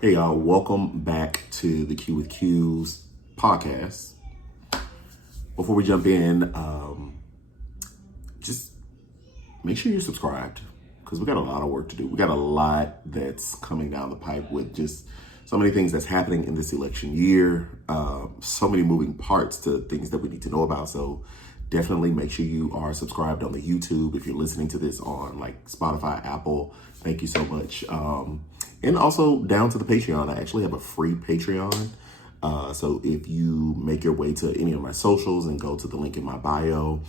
Hey y'all, welcome back to the Q with Q's podcast. Before we jump in, just make sure you're subscribed because we got a lot of work to do. We got a lot that's coming down the pipe with just so many things that's happening in this election year. So many moving parts to things that we need to know about. So definitely make sure you are subscribed on the YouTube. If you're listening to this on like Spotify, Apple, thank you so much. And also down to the Patreon. I actually have a free Patreon. So if you make your way to any of my socials and go to the link in my bio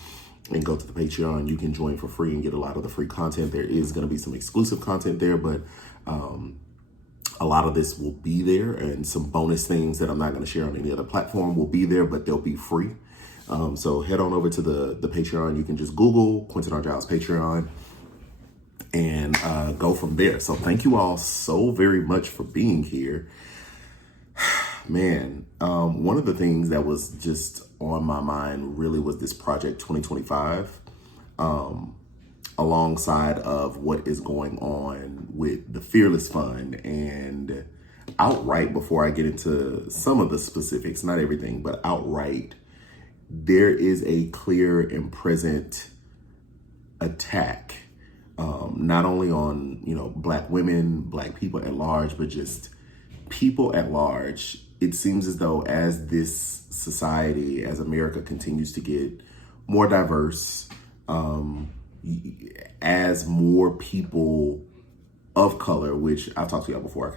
and go to the Patreon, you can join for free and get a lot of the free content. There is going to be some exclusive content there, but a lot of this will be there, and some bonus things that I'm not going to share on any other platform will be there, but they'll be free. So head on over to the Patreon. You can just Google Quentin R. Giles Patreon and go from there. So thank you all so very much for being here. Man, one of the things that was just on my mind really was this Project 2025, alongside of what is going on with the Fearless Fund. And outright, before I get into some of the specifics, not everything, but outright, there is a clear and present attack, not only on, Black women, Black people at large, but just people at large. It seems as though as this society, as America continues to get more diverse, as more people of color, which I've talked to y'all before,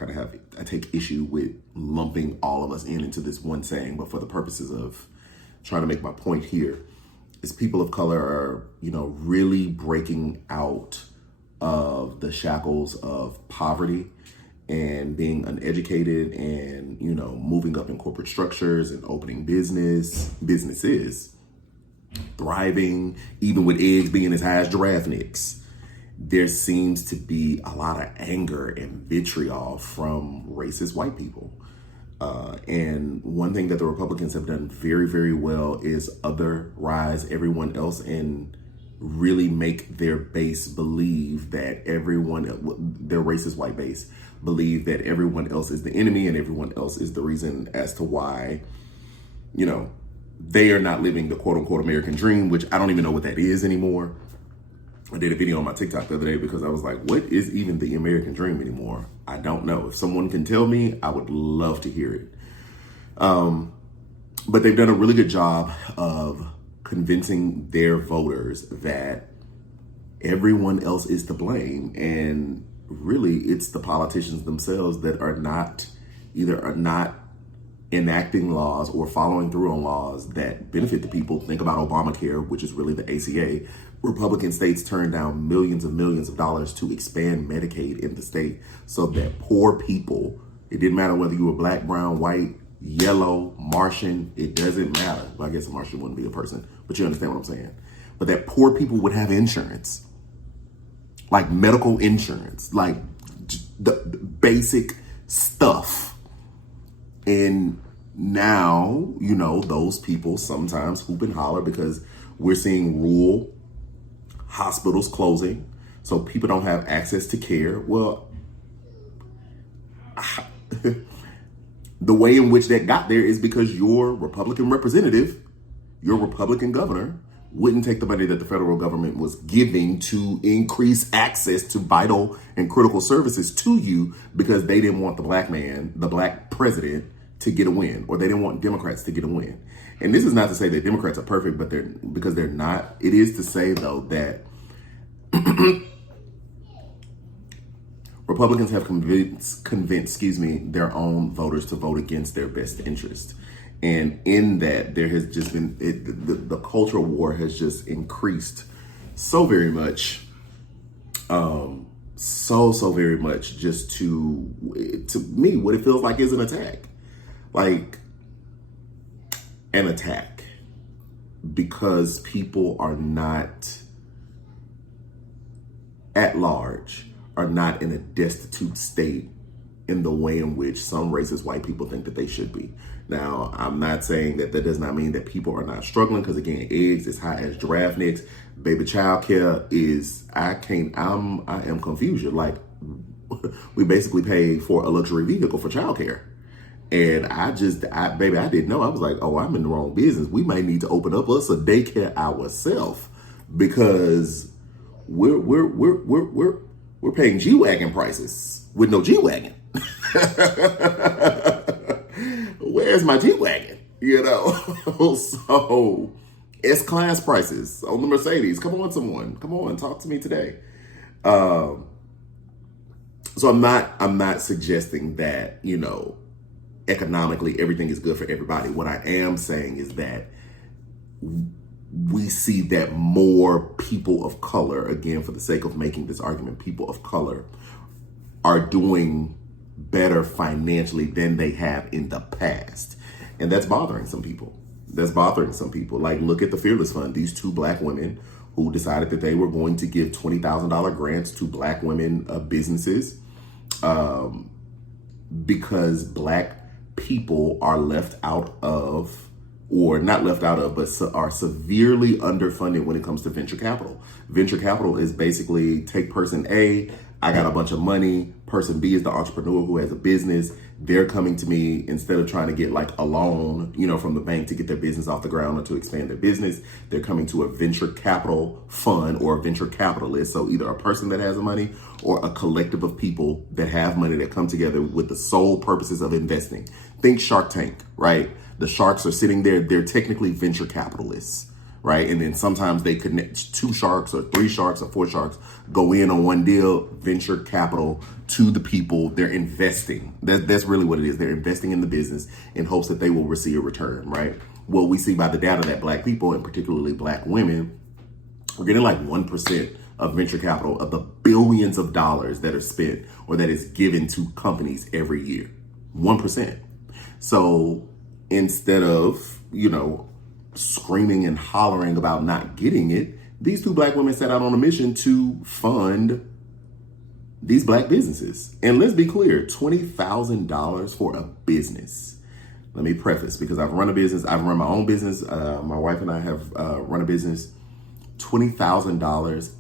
I take issue with lumping all of us into this one saying, but for the purposes of trying to make my point here, is people of color are, really breaking out of the shackles of poverty and being uneducated and, moving up in corporate structures and opening businesses, thriving, even with eggs being as high as giraffe necks. There seems to be a lot of anger and vitriol from racist white people. And one thing that the Republicans have done very, very well is otherize everyone else and really make their base believe that their racist white base, believe that everyone else is the enemy and everyone else is the reason as to why, they are not living the quote unquote American dream, which I don't even know what that is anymore. I did a video on my TikTok the other day because I was like, what is even the American dream anymore? I don't know. If someone can tell me, I would love to hear it. But they've done a really good job of convincing their voters that everyone else is to blame. And really, it's the politicians themselves that are not enacting laws or following through on laws that benefit the people. Think about Obamacare, which is really the ACA. Republican states turned down millions of dollars to expand Medicaid in the state so that poor people, it didn't matter whether you were Black, brown, white, yellow, Martian, it doesn't matter. Well, I guess a Martian wouldn't be a person, but you understand what I'm saying. But that poor people would have insurance, like medical insurance, like the basic stuff. And now, those people sometimes hoop and holler because we're seeing rural hospitals closing, so people don't have access to care. Well, the way in which that got there is because your Republican representative, your Republican governor, wouldn't take the money that the federal government was giving to increase access to vital and critical services to you because they didn't want the Black man, the Black president, to get a win, or they didn't want Democrats to get a win. And this is not to say that Democrats are perfect, but because they're not. It is to say, though, that Republicans have convinced, their own voters to vote against their best interest. And in that, there has just been, the cultural war has just increased so very much, so very much, just to me, what it feels like is an attack. Like an attack, because people are not at large, are not in a destitute state in the way in which some racist white people think that they should be. Now, I'm not saying that does not mean that people are not struggling, because again, eggs is high as giraffe necks. Baby child care is, I am confused. Like, we basically pay for a luxury vehicle for childcare. And baby, I didn't know. I was like, oh, I'm in the wrong business. We might need to open up us a daycare ourselves because we're paying G-Wagon prices with no G-Wagon. Where's my G-Wagon? So S-Class prices on the Mercedes. Come on, someone. Come on, talk to me today. So I'm not suggesting that, economically everything is good for everybody. What I am saying is that we see that more people of color, again, for the sake of making this argument, people of color are doing better financially than they have in the past. And that's bothering some people. Like, look at the Fearless Fund. These two Black women who decided that they were going to give $20,000 grants to Black women businesses because Black people are left out of, or not left out of, but are severely underfunded when it comes to venture capital. Venture capital is basically take person A, I got a bunch of money. Person B is the entrepreneur who has a business. They're coming to me instead of trying to get like a loan, from the bank to get their business off the ground or to expand their business. They're coming to a venture capital fund or a venture capitalist. So either a person that has the money or a collective of people that have money that come together with the sole purposes of investing. Think Shark Tank, right? The sharks are sitting there. They're technically venture capitalists. Right. And then sometimes they connect 2 sharks or 3 sharks or 4 sharks, go in on one deal, venture capital to the people. They're investing. That's really what it is. They're investing in the business in hopes that they will receive a return. Right. Well, we see by the data that Black people, and particularly Black women, are getting like 1% of venture capital of the billions of dollars that are spent or that is given to companies every year. 1%. So instead of, screaming and hollering about not getting it, these two Black women set out on a mission to fund these Black businesses. And let's be clear, $20,000 for a business. Let me preface, because I've run a business. I've run my own business. My wife and I have run a business. $20,000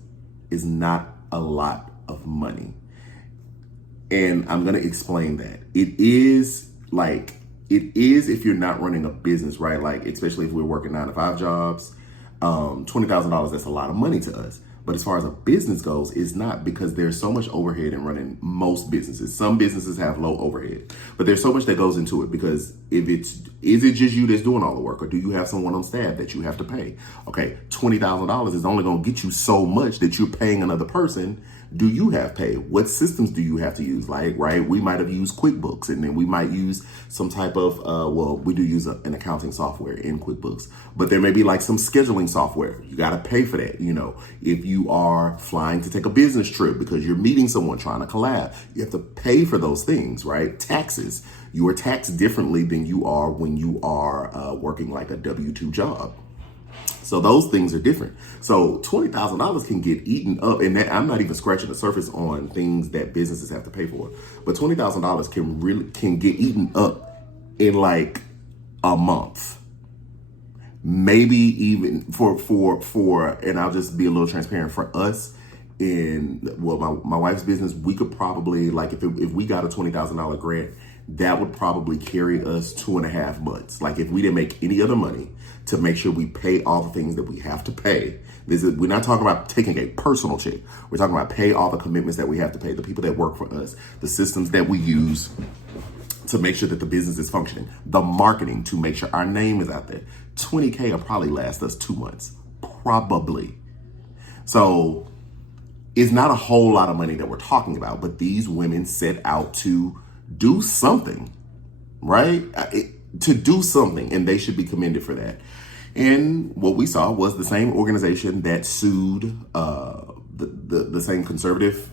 is not a lot of money. And I'm going to explain that. It is if you're not running a business, right? Like, especially if we're working 9-to-5 jobs, $20,000, that's a lot of money to us. But as far as a business goes, it's not, because there's so much overhead in running most businesses. Some businesses have low overhead, but there's so much that goes into it, because is it just you that's doing all the work, or do you have someone on staff that you have to pay? Okay, $20,000 is only going to get you so much that you're paying another person. Do you have pay? What systems do you have to use? Like, right, we might have used QuickBooks, and then we might use some type of, we do use an accounting software in QuickBooks, but there may be like some scheduling software. You got to pay for that. If you are flying to take a business trip because you're meeting someone trying to collab, you have to pay for those things, right? Taxes. You are taxed differently than you are when you are working like a W-2 job. So those things are different. So $20,000 can get eaten up, and I'm not even scratching the surface on things that businesses have to pay for. But $20,000 can get eaten up in like a month, maybe even for. And I'll just be a little transparent for us. My wife's business, we could probably, like, if we got a $20,000 grant, that would probably carry us 2.5 months. Like, if we didn't make any other money, to make sure we pay all the things that we have to pay. We're not talking about taking a personal check. We're talking about pay all the commitments that we have to pay, the people that work for us, the systems that we use to make sure that the business is functioning, the marketing to make sure our name is out there. $20K will probably last us 2 months, probably. So it's not a whole lot of money that we're talking about, but these women set out to do something, right? To do something, and they should be commended for that. And what we saw was the same organization that sued the same conservative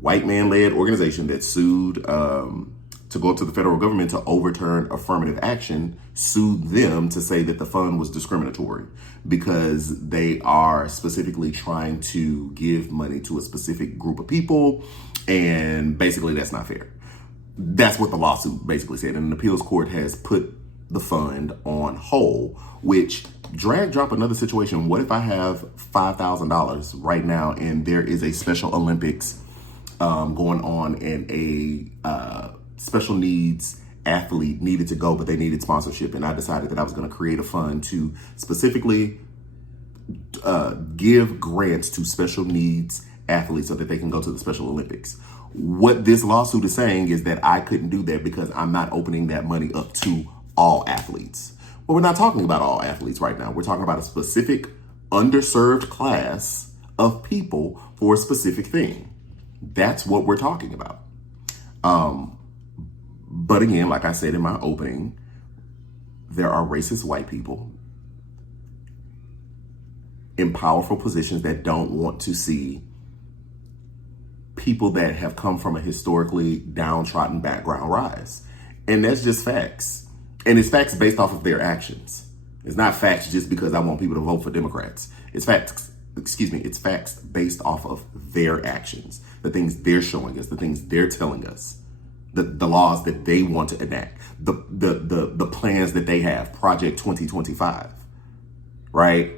white man-led organization that sued to go up to the federal government to overturn affirmative action, sued them to say that the fund was discriminatory because they are specifically trying to give money to a specific group of people, and basically that's not fair. That's what the lawsuit basically said. And an appeals court has put the fund on hold, which drop another situation. What if I have $5,000 right now and there is a Special Olympics going on, and a special needs athlete needed to go, but they needed sponsorship. And I decided that I was going to create a fund to specifically give grants to special needs athletes so that they can go to the Special Olympics. What this lawsuit is saying is that I couldn't do that because I'm not opening that money up to all athletes. But we're not talking about all athletes right now. We're talking about a specific underserved class of people for a specific thing. That's what we're talking about. But again, like I said in my opening, there are racist white people in powerful positions that don't want to see people that have come from a historically downtrodden background rise. And that's just facts. And it's facts based off of their actions. It's not facts just because I want people to vote for Democrats. It's facts based off of their actions, the things they're showing us, the things they're telling us, the laws that they want to enact, the plans that they have, Project 2025, right?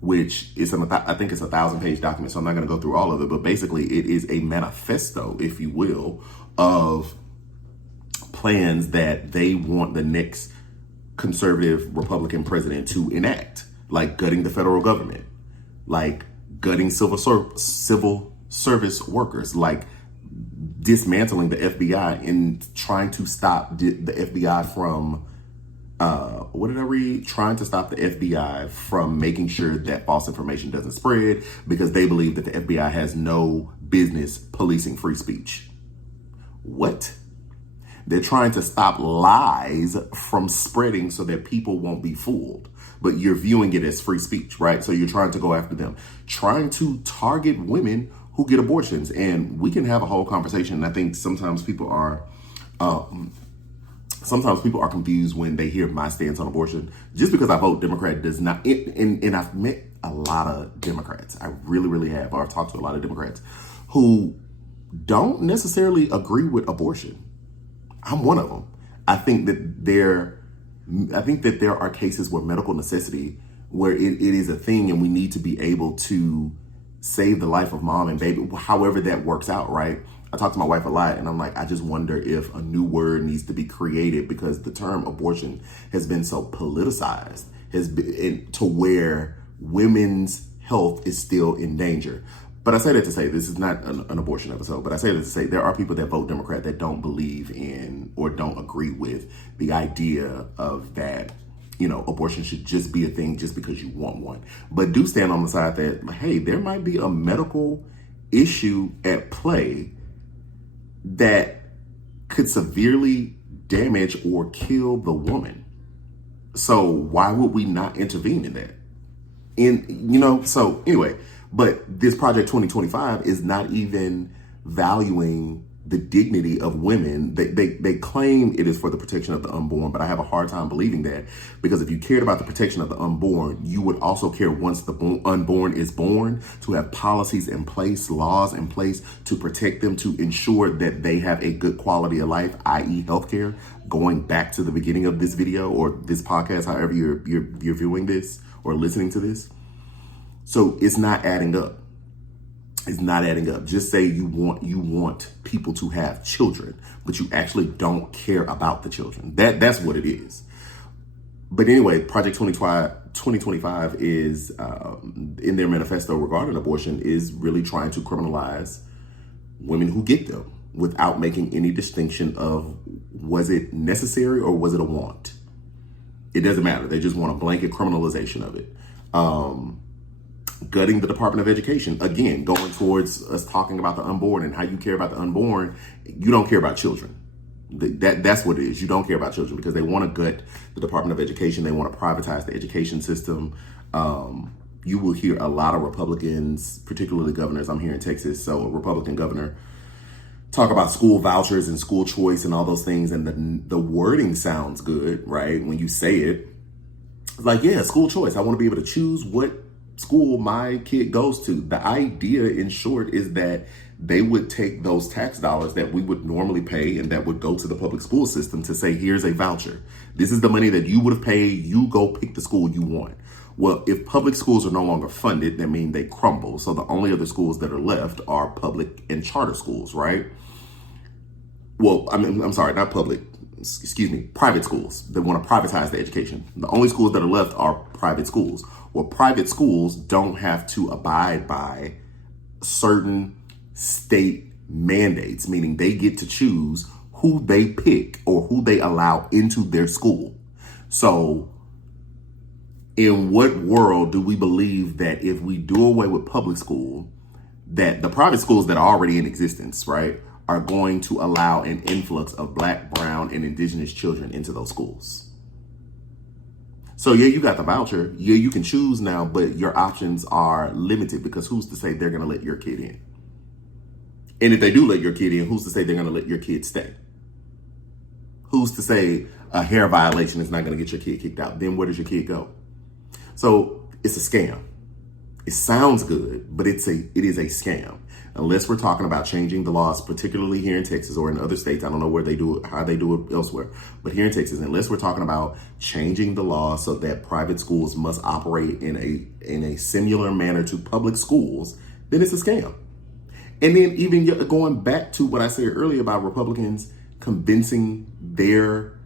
Which is, I think it's a 1,000-page document, so I'm not going to go through all of it, but basically it is a manifesto, if you will, of plans that they want the next conservative Republican president to enact, like gutting the federal government, like gutting civil service workers, like dismantling the FBI and trying to stop the FBI from what did I read? Trying to stop the FBI from making sure that false information doesn't spread because they believe that the FBI has no business policing free speech. What? They're trying to stop lies from spreading so that people won't be fooled. But you're viewing it as free speech, right? So you're trying to go after them, trying to target women who get abortions. And we can have a whole conversation. And I think sometimes people are confused when they hear my stance on abortion. Just because I vote Democrat does not, and I've met a lot of Democrats. I really, really have. Or I've talked to a lot of Democrats who don't necessarily agree with abortion. I'm one of them. I think that there are cases where medical necessity, where it is a thing and we need to be able to save the life of mom and baby, however that works out, right? I talk to my wife a lot and I'm like, I just wonder if a new word needs to be created because the term abortion has been so politicized, has been to where women's health is still in danger. But I say that to say, this is not an abortion episode, but I say that to say there are people that vote Democrat that don't believe in or don't agree with the idea of that, abortion should just be a thing just because you want one. But do stand on the side that, hey, there might be a medical issue at play that could severely damage or kill the woman. So why would we not intervene in that? So anyway, but this Project 2025 is not even valuing the dignity of women. They claim it is for the protection of the unborn, but I have a hard time believing that, because if you cared about the protection of the unborn, you would also care once the unborn is born to have policies in place, laws in place to protect them, to ensure that they have a good quality of life, i.e. healthcare, going back to the beginning of this video or this podcast, however you're viewing this or listening to this. So it's not adding up. It's not adding up. Just say you want people to have children, but you actually don't care about the children. That's what it is. But anyway, Project 2025 is, in their manifesto regarding abortion, is really trying to criminalize women who get them without making any distinction of was it necessary or was it a want. It doesn't matter. They just want a blanket criminalization of it. Gutting the Department of Education, again, going towards us talking about the unborn and how you care about the unborn. You don't care about children. That's what it is. You don't care about children because they want to gut the Department of Education. They want to privatize the education system. You will hear a lot of Republicans, particularly governors. I'm here in Texas, so a Republican governor, talk about school vouchers and school choice and all those things. And the wording sounds good, right? When you say it, like, yeah, school choice. I want to be able to choose what school my kid goes to. The idea, in short, is that they would take those tax dollars that we would normally pay and that would go to the public school system to say, here's a voucher. This is the money that you would have paid. You go pick the school you want. Well, if public schools are no longer funded, that means they crumble. So the only other schools that are left are public and charter schools, right? Well, I'm sorry, not public, excuse me, private schools that want to privatize the education. The only schools that are left are private schools. Well, private schools don't have to abide by certain state mandates, meaning they get to choose who they pick or who they allow into their school. So in what world do we believe that if we do away with public school, that the private schools that are already in existence, right, are going to allow an influx of Black, brown, and indigenous children into those schools? So yeah, you got the voucher. Yeah, you can choose now, but your options are limited because who's to say they're going to let your kid in? And if they do let your kid in, who's to say they're going to let your kid stay? Who's to say a hair violation is not going to get your kid kicked out? Then where does your kid go? So it's a scam. It sounds good, but it is a scam. Unless we're talking about changing the laws, particularly here in Texas or in other states. I don't know where they do it, how they do it elsewhere. But here in Texas, unless we're talking about changing the law so that private schools must operate in a similar manner to public schools, then it's a scam. And then even going back to what I said earlier about Republicans convincing their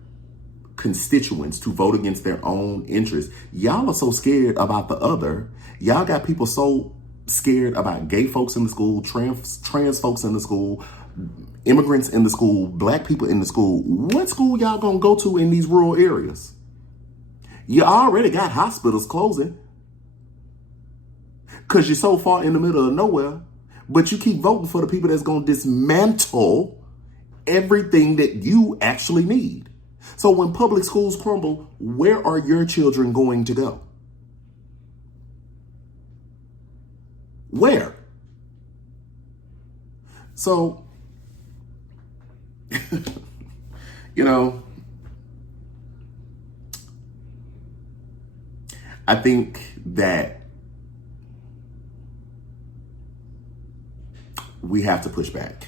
constituents to vote against their own interests. Y'all are so scared about the other. Y'all got people so scared about gay folks in the school, trans folks in the school, immigrants in the school, Black people in the school. What school y'all gonna go to in these rural areas? You already got hospitals closing because you're so far in the middle of nowhere, but you keep voting for the people that's gonna dismantle everything that you actually need. So when public schools crumble, where are your children going to go? Where? So, I think that we have to push back.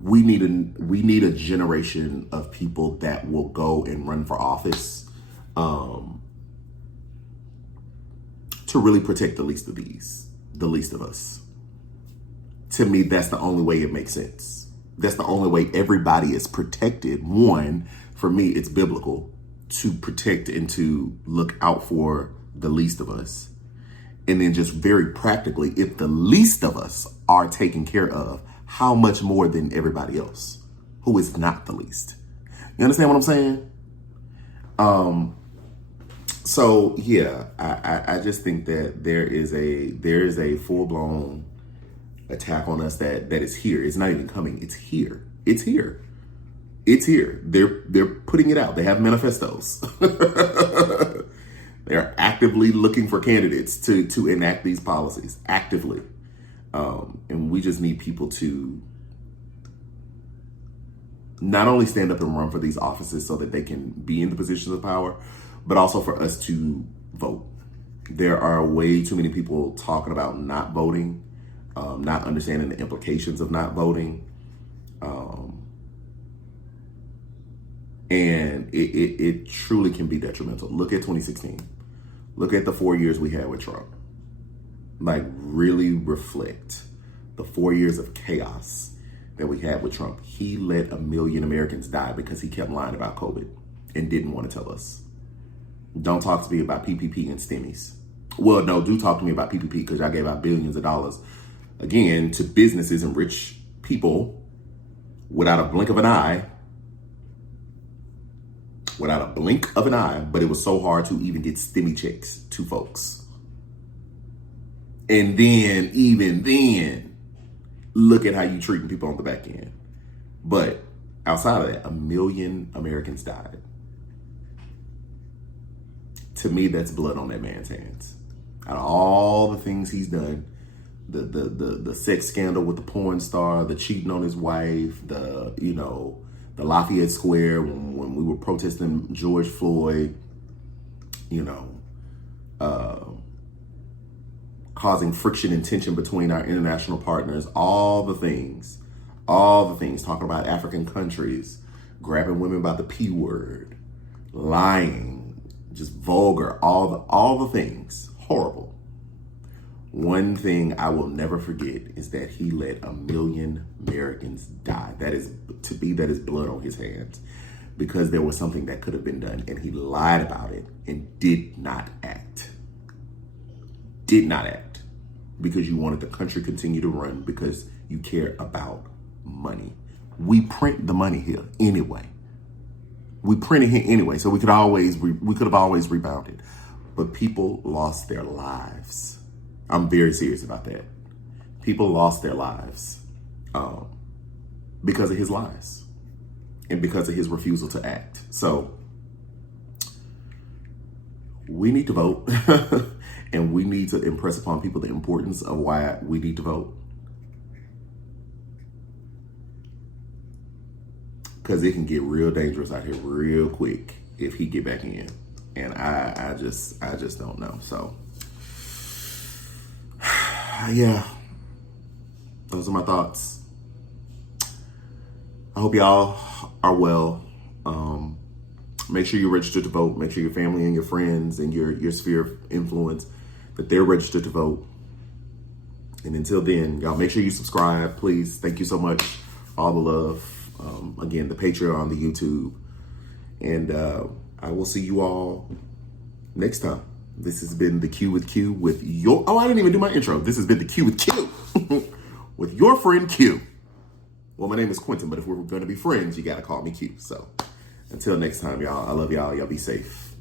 We need a generation of people that will go and run for office to really protect the least of us. To me, that's the only way it makes sense. That's the only way everybody is protected. One, for me, it's biblical to protect and to look out for the least of us. And then just very practically, if the least of us are taken care of, how much more than everybody else who is not the least? You understand what I'm saying? So yeah, I just think that there is a full-blown attack on us that is here. It's not even coming. It's here. It's here. It's here. They're putting it out. They have manifestos. They're actively looking for candidates to enact these policies actively. And we just need people to not only stand up and run for these offices so that they can be in the positions of power, but also for us to vote. There are way too many people talking about not voting, not understanding the implications of not voting. And it truly can be detrimental. Look at 2016. Look at the 4 years we had with Trump. Like, really reflect the 4 years of chaos that we had with Trump. He let 1 million Americans die because he kept lying about COVID and didn't want to tell us. Don't talk to me about PPP and STEMIs. Well, no, do talk to me about PPP because y'all gave out billions of dollars, again, to businesses and rich people without a blink of an eye. Without a blink of an eye, but it was so hard to even get STEMI checks to folks. And then, even then, look at how you treating people on the back end. But outside of that, 1 million Americans died. To me, that's blood on that man's hands. Out of all the things he's done, the sex scandal with the porn star, the cheating on his wife, the Lafayette Square when we were protesting George Floyd, causing friction and tension between our international partners, all the things, talking about African countries, grabbing women by the P word, lying, just vulgar, all the things, horrible. One thing I will never forget is that he let 1 million Americans die. That is blood on his hands, because there was something that could have been done, and he lied about it and did not act. Did not act, because you wanted the country to continue to run, because you care about money. We print the money here anyway. We print it here anyway, so we could have always rebounded. But people lost their lives. I'm very serious about that. People lost their lives because of his lies and because of his refusal to act. So we need to vote, and we need to impress upon people the importance of why we need to vote. Because it can get real dangerous out here real quick if he get back in. And I just don't know. So, yeah, those are my thoughts. I hope y'all are well. Make sure you're registered to vote. Make sure your family and your friends and your sphere of influence, that they're registered to vote. And until then, y'all, make sure you subscribe, please. Thank you so much. All the love. Again, the Patreon, the YouTube. And I will see you all next time. This has been the Q with Q with your... Oh, I didn't even do my intro. This has been the Q with Q with your friend Q. Well, my name is Quentin, but if we're going to be friends, you got to call me Q. So until next time, y'all, I love y'all. Y'all be safe.